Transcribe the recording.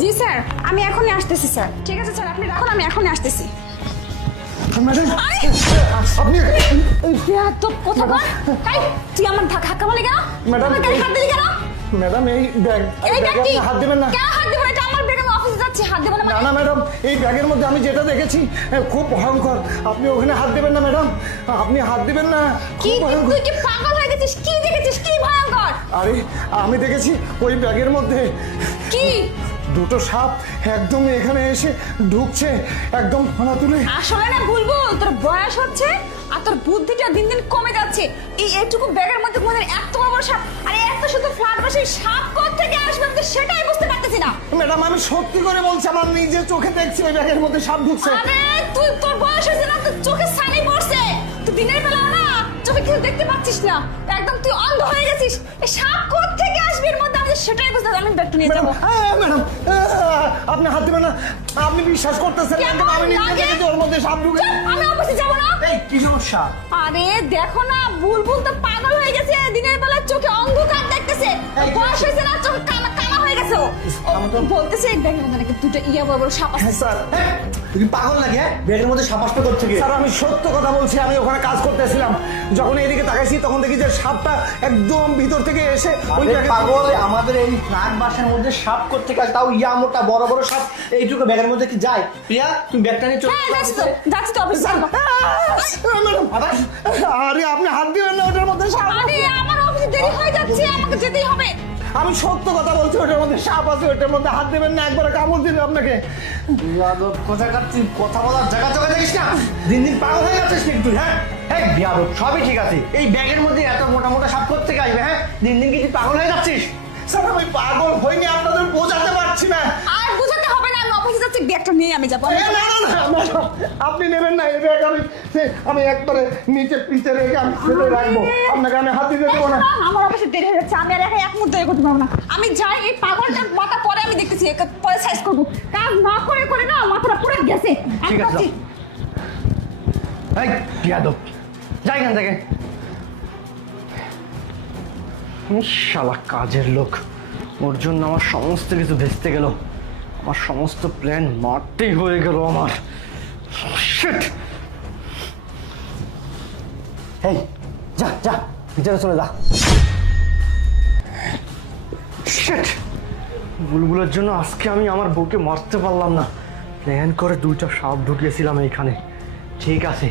জি sir, আমি এখনই আসতেছি স্যার। ঠিক আছে স্যার, আপনি রাখুন, আমি এখনই আসতেছি। ম্যাডাম আপনি তো কথা বল। তুই আমার ধাক্কা মারলি কেন? ম্যাডাম, আমার গায়ে হাত দিলি কেন? ম্যাডাম এই ব্যাগ এই ব্যাগ কি? হাত দেবেন না। কেন হাত দেব? এটা আমার ব্যাগ, আমি অফিসে যাচ্ছি, হাত দেব না না মানে? না ম্যাডাম, এই ব্যাগের মধ্যে আমি যেটা দেখেছি খুব ভয়ঙ্কর। আপনি ওখানে হাত দেবেন না ম্যাডাম, আপনি হাত দিবেন না। কি খুব ভয়ঙ্কর। তুই কি পাগল হয়ে গেছিস? কি দেখেছিস? কি ভয়ঙ্কর? আরে আমি দেখেছি ওই ব্যাগের মধ্যে কি? দুটো সাপ একদম এখানে এসে ঢুকছে, একদম ফোনা তুলে। আসলে না বুলবুল, তোর বয়স হচ্ছে আর তোর বুদ্ধিটা দিন দিন কমে যাচ্ছে। এই এইটুকু ব্যাগের মধ্যে মনে এত বড় বড় সাপ, আরে এত শুধু ফ্ল্যাট বাসে সাপ কোথা থেকে আসবে আমি তো সেটাই বুঝতে পারতেছি না। ম্যাডাম আমি সত্যি করে বলছি, আমার নিজের চোখে দেখছি ওই ব্যাগের মধ্যে সাপ ঢুকছে। আরে তুই, তোর বয়স হয়েছে না, তোর চোখে ছানি পড়ছে। তুই দিনের বেলা না চোখে কিছু দেখতে পাচ্ছিস না, একদম তুই অন্ধ হয়ে গেছিস। এই সাপ কোথা থেকে আসবে এর মধ্যে, আমি তো সেটাই বুঝতে পারছি। আমি ব্যাগটা নিয়ে ম্যাডাম যাবো। ম্যাডাম আপনি হাত দেবেন না, আপনি বিশ্বাস করতেছেন না, কেমন আমি নিজে লাগে? দেখেছি ওর মধ্যে সাপ ঢুকে। আমি অফিসে যাবো না। এই কি সমস্যা? আরে দেখো না, বুলবুল তো পাগল হয়ে গেছে, দিনের বেলা চোখে অন্ধকার দেখতেছে। ওর বয়স হয়েছে না, চোখে কানা কানা হয়ে গেছে। ও বলতেছে এই ব্যাগের মধ্যে নাকি দুটো ইয়া বড় বড় সাপ আছে। স্যার তুমি পাগল নাকি? হ্যাঁ, ব্যাগের মধ্যে সাপ আসতে করছে কি? স্যার আমি সত্য কথা বলছি, আমি ওখানে কাজ করতেছিলাম, যখন এইদিকে তাকাইছি তখন দেখি যে সাপটা একদম ভিতর থেকে এসে ওই আরে ব্যাগের পাগল, আমাদের এই ফ্ল্যাট বাসার মধ্যে সাপ করতে কাজ, তাও ইয়া মোটা বড় বড় সাপ এইটুকু ব্যাগের মধ্যে কি যায়? প্রিয়া তুমি ব্যাগটা নিয়ে চলে হ্যাঁ যাচ্ছি তো, যাচ্ছি তো অফিসে। ম্যাডাম, আরে আপনি হাত দিবেন না, ওটার মধ্যে সাপ আরে আছে। আমার অফিসে দেরি হয়ে যাচ্ছে, আমাকে যেতেই হবে। আমি সত্য কথা বলছি, ওটার মধ্যে সাপ আছে, ওটার মধ্যে হাত দেবেন না, একবারে কামড় দিবে আপনাকে। বিয়াদব কোথাকার, তুই কথা বলার জায়গা চোখে দেখিস না? দিন দিন পাগল হয়ে যাচ্ছিস নাকি তুই? হ্যাঁ এই বিয়াদব, সবই ঠিক আছে, এই ব্যাগের মধ্যে এত মোটা মোটা সাপ করতে আসবে? হ্যাঁ, দিন দিন কি তুই পাগল হয়ে যাচ্ছিস? স্যার আমি পাগল হইনি, আপনাদের বোঝাতে পারছি না। আর বোঝাতে হবে না, আমি অফিসে যাচ্ছি, ব্যাগটা নিয়ে আমি যাবো। না না না ম্যাডাম, আপনি নেবেন না এই ব্যাগ, আমি একবারে নিচে পিছে রেখে আমি ফেলে রাখবো, আপনাকে আমি হাত দিতে দেবো না। আমার অফিসে দেরি হয়ে যাচ্ছে, আমি আর একা এক মুহূর্তে করতে পারবো না। আমি যাই, এই পাগলটার মাথা পরে আমি দেখতেছি, পরে সাইজ করবো। কাজ না করে করে না মাথাটা পুরো গেছে। আমি ঠিক আছে, যাচ্ছি। এই বিয়াদব, যাই এখান থেকে। শালা কাজের লোক, ওর জন্য আমার সমস্ত কিছু ভেস্তে গেল, আমার সমস্ত প্ল্যান মারতেই হয়ে গেল আমার। শিট! এই যা যা, ভিতরে চলে যা। শিট! বুলবুলের জন্য আজকে আমি আমার বউকে মারতে পারলাম না। প্ল্যান করে দুইটা সাপ ঢুকিয়েছিলাম এইখানে। ঠিক আছে,